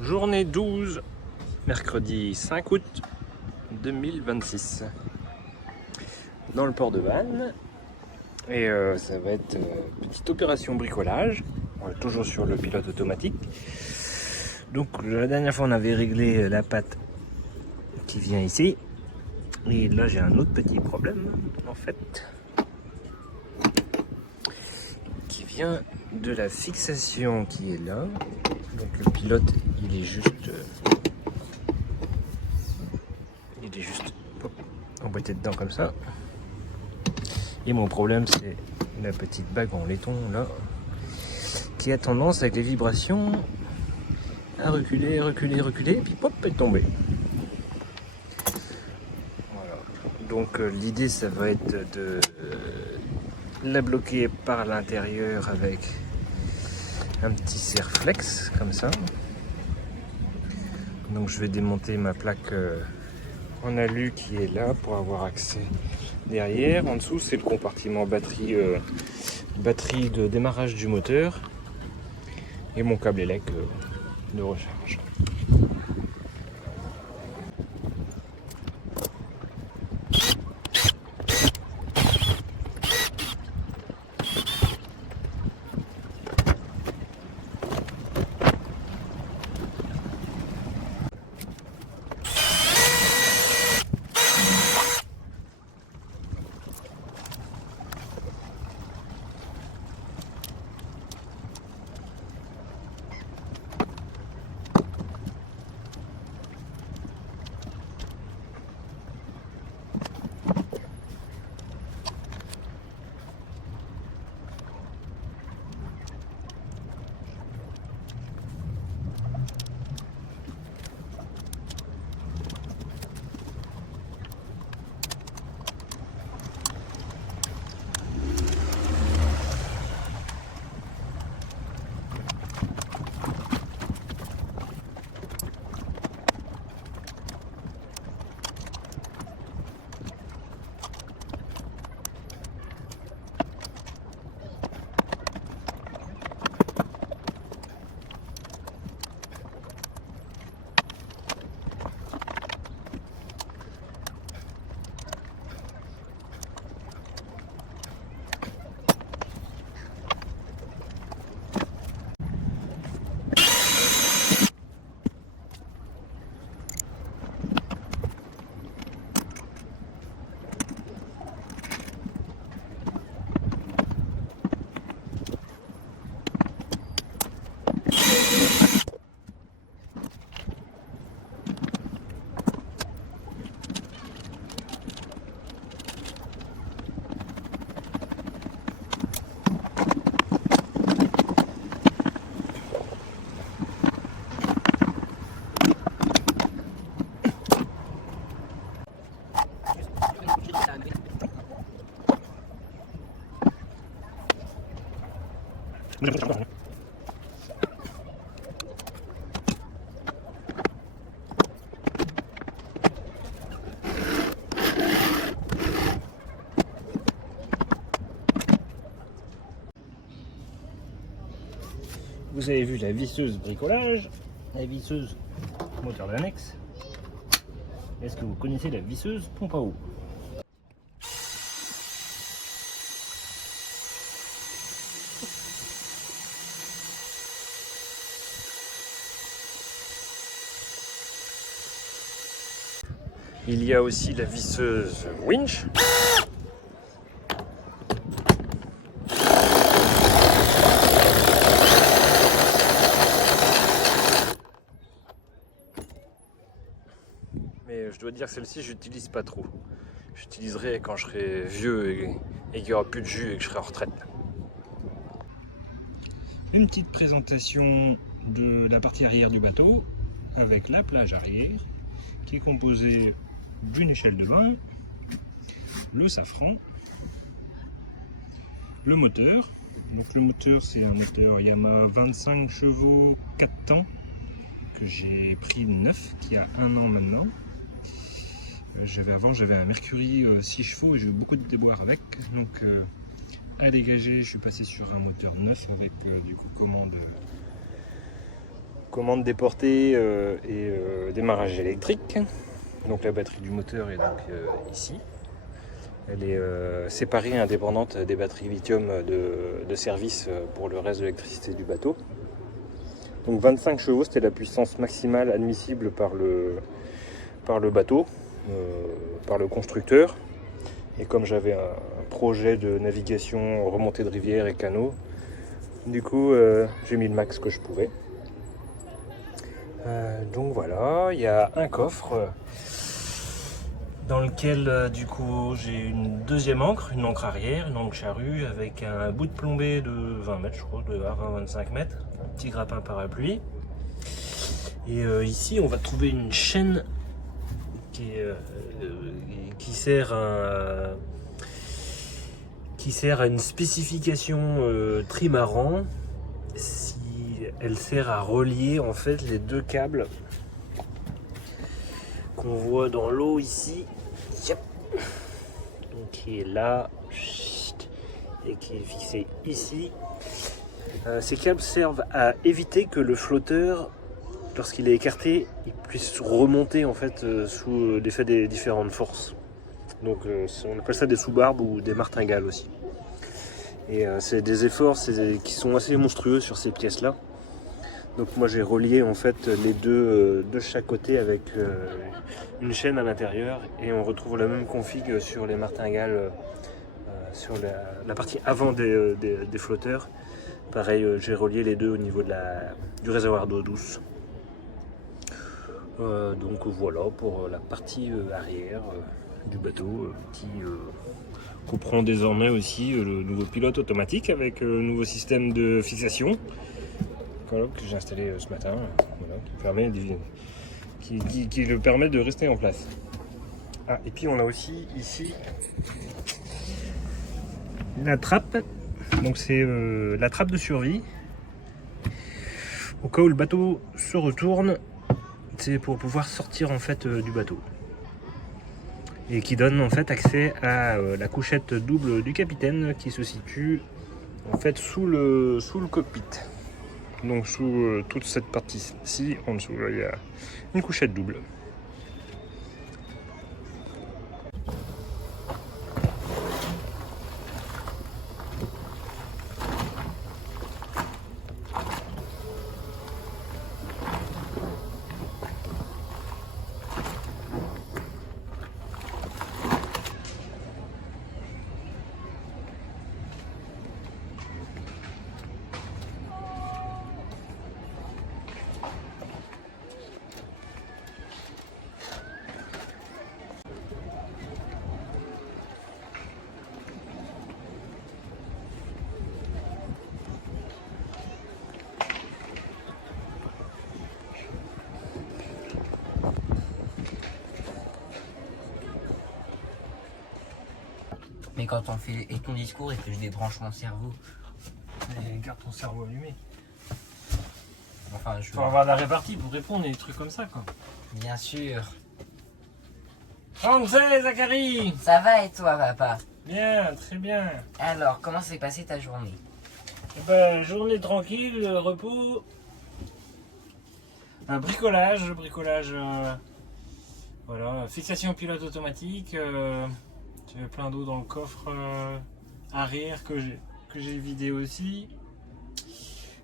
Journée 12, mercredi 5 août 2026, dans le port de Vannes. Et ça va être petite opération bricolage. On est toujours sur le pilote automatique. Donc la dernière fois on avait réglé la patte qui vient ici. Et là j'ai un autre petit problème en fait. Qui vient de la fixation qui est là. Donc le pilote il est juste hop, emboîté dedans comme ça. Et mon problème c'est la petite bague en laiton là qui a tendance avec les vibrations à reculer, et puis pop, elle est tombée. Voilà. Donc l'idée ça va être de la bloquer par l'intérieur avec un petit serre-flex comme ça. Donc je vais démonter ma plaque en alu qui est là pour avoir accès derrière. En dessous c'est le compartiment batterie, batterie de démarrage du moteur et mon câble élec de recharge. Vous avez vu la visseuse bricolage, la visseuse moteur d'annexe. Est-ce que vous connaissez la visseuse pompe à eau? Il y a aussi la visseuse winch. Mais je dois dire que celle-ci, je n'utilise pas trop. J'utiliserai quand je serai vieux et qu'il n'y aura plus de jus et que je serai en retraite. Une petite présentation de la partie arrière du bateau avec la plage arrière qui est composée d'une échelle de bain, le safran, le moteur. Donc le moteur c'est un moteur Yamaha 25 chevaux 4 temps que j'ai pris neuf, qui a 1 an maintenant. Avant j'avais un Mercury 6 chevaux et j'ai eu beaucoup de déboires avec, donc à dégager je suis passé sur un moteur neuf avec du coup commande déportée et démarrage électrique. Donc la batterie du moteur est donc ici. Elle est séparée et indépendante des batteries lithium de service pour le reste de l'électricité du bateau. Donc 25 chevaux, c'était la puissance maximale admissible par le bateau, par le constructeur. Et comme j'avais un projet de navigation, remontée de rivière et canaux, du coup j'ai mis le max que je pouvais. Donc voilà, il y a un coffre dans lequel du coup j'ai une deuxième ancre, une ancre arrière, une ancre charrue avec un bout de plombée de 20 mètres, je crois, de 20-25 mètres, un petit grappin parapluie. Et ici on va trouver une chaîne qui sert à une spécification trimaran. Si elle sert à relier en fait les deux câbles qu'on voit dans l'eau ici, donc qui est là et qui est fixé ici. Ces câbles servent à éviter que le flotteur, lorsqu'il est écarté, il puisse remonter en fait sous l'effet des différentes forces. Donc on appelle ça des sous-barbes ou des martingales aussi. Et c'est des efforts qui sont assez monstrueux sur ces pièces là. Donc moi j'ai relié en fait les deux de chaque côté avec une chaîne à l'intérieur, et on retrouve la même config sur les martingales sur la partie avant des flotteurs. Pareil, j'ai relié les deux au niveau du réservoir d'eau douce. Donc voilà pour la partie arrière du bateau qui comprend désormais aussi le nouveau pilote automatique avec le nouveau système de fixation. Voilà, que j'ai installé ce matin, voilà, qui le permet de rester en place. Ah, et puis on a aussi ici la trappe, donc c'est la trappe de survie. Au cas où le bateau se retourne, c'est pour pouvoir sortir en fait du bateau. Et qui donne en fait accès à la couchette double du capitaine qui se situe en fait sous le cockpit. Donc sous toute cette partie-ci, en dessous, là, il y a une couchette double. Mais quand on fait ton discours et que je débranche mon cerveau, Mais garde ton cerveau allumé. enfin je Faut avoir la répartie pour répondre et des trucs comme ça, quoi. bien sûr. Français, Zachary! Ça va et toi papa? Bien, très bien. Alors, comment s'est passée ta journée? Eh ben, journée tranquille, repos. Un bricolage, voilà, fixation pilote automatique. J'avais plein d'eau dans le coffre arrière que j'ai vidé aussi.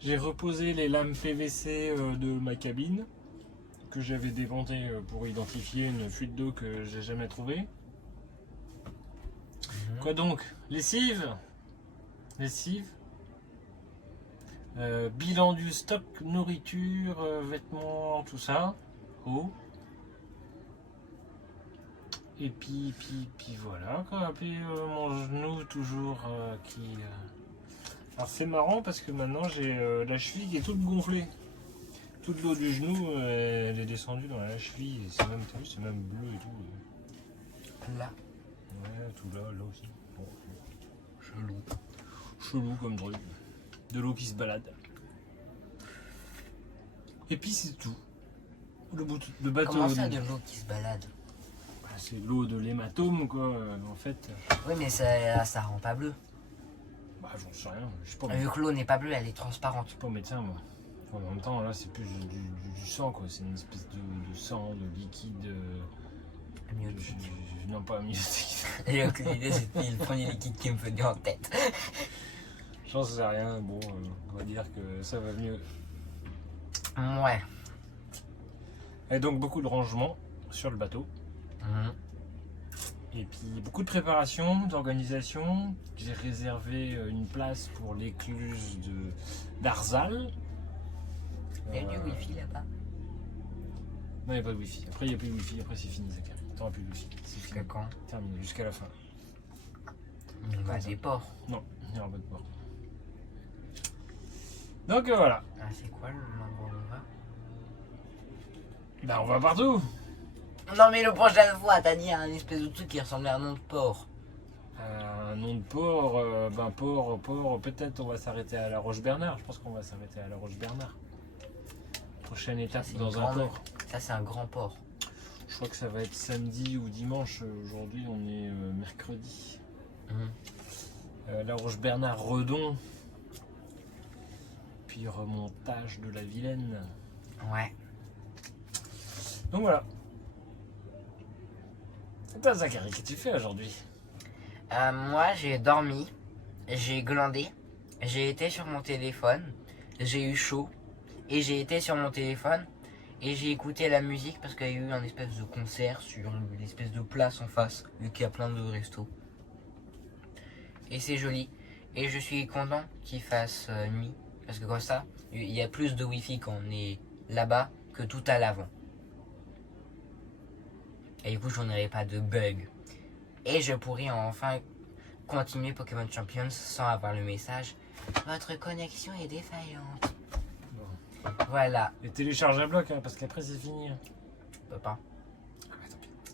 J'ai reposé les lames PVC de ma cabine que j'avais démontées pour identifier une fuite d'eau que j'ai jamais trouvée. Quoi donc? Lessive. Bilan du stock, nourriture, vêtements, tout ça. Eau. Et puis voilà quoi. Puis mon genou toujours qui. Alors c'est marrant parce que maintenant j'ai la cheville qui est toute gonflée. Toute l'eau du genou elle est descendue dans la cheville. C'est même, t'as vu, c'est même bleu et tout. Là. Ouais, tout là aussi. Bon, chelou comme truc. De l'eau qui se balade. Et puis c'est tout. Le bateau. Comment ça de l'eau qui se balade? C'est l'eau de l'hématome quoi, en fait. Oui mais ça rend pas bleu. Bah j'en sais rien, je suis pas, Vu que l'eau n'est pas bleue, elle est transparente. je suis pas médecin moi. En même temps, là, c'est plus du sang, quoi. C'est une espèce de sang, de liquide. Amniotique. Non, pas amniotique. J'ai aucune idée, c'était le premier liquide qui me venait en tête. J'en sais rien. Bon, on va dire que ça va mieux. Ouais. Et donc, beaucoup de rangements sur le bateau. Mhm. Et puis, beaucoup de préparation, d'organisation. J'ai réservé une place pour l'écluse d'Arzal. Il y a du wifi là-bas. Non, il n'y a pas de wifi. Après, il n'y a plus de wifi. Après, c'est fini, Zachary. T'auras plus de wifi. C'est Jusqu'à fini. quand? Terminé, jusqu'à la fin. On va à des ports. Non, il n'y aura pas de port. Donc, voilà. Ah, c'est quoi l'endroit où on va? Ben, on va partout. Non, mais le prochaine fois, t'as dit un espèce de truc qui ressemblait à un nom de port. Un nom de port, port, peut-être on va s'arrêter à La Roche-Bernard. Je pense qu'on va s'arrêter à La Roche-Bernard. Prochaine étape c'est dans une un grande- port. Ça, c'est un grand port. Je crois que ça va être samedi ou dimanche. Aujourd'hui, on est mercredi. Mhm. La Roche-Bernard, Redon. Puis remontage de la Vilaine. Ouais. Donc voilà. Et toi, Zachary, qu'est-ce que tu fais aujourd'hui? Moi, j'ai dormi, j'ai glandé, j'ai été sur mon téléphone, j'ai eu chaud, et j'ai été sur mon téléphone, et j'ai écouté la musique parce qu'il y a eu un espèce de concert sur l'espèce de place en face, vu qu'il y a plein de restos. Et c'est joli. Et je suis content qu'il fasse nuit, parce que comme ça, il y a plus de wifi quand on est là-bas que tout à l'avant. Et du coup, je n'aurai pas de bug. Et je pourrai enfin continuer Pokémon Champions sans avoir le message « Votre connexion est défaillante Bon. ». Voilà. Et télécharge un bloc, hein, parce qu'après c'est fini. Je peux pas.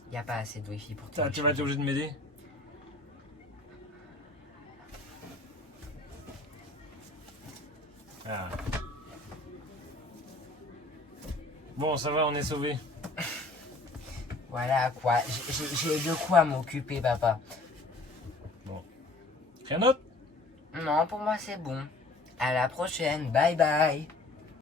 Il n'y a pas assez de wifi pour Tu vas être obligé de m'aider. Ah. Bon, ça va, on est sauvés. Voilà quoi. J'ai de quoi m'occuper, papa. Bon. Rien d'autre? Non, pour moi c'est bon. À la prochaine. Bye bye.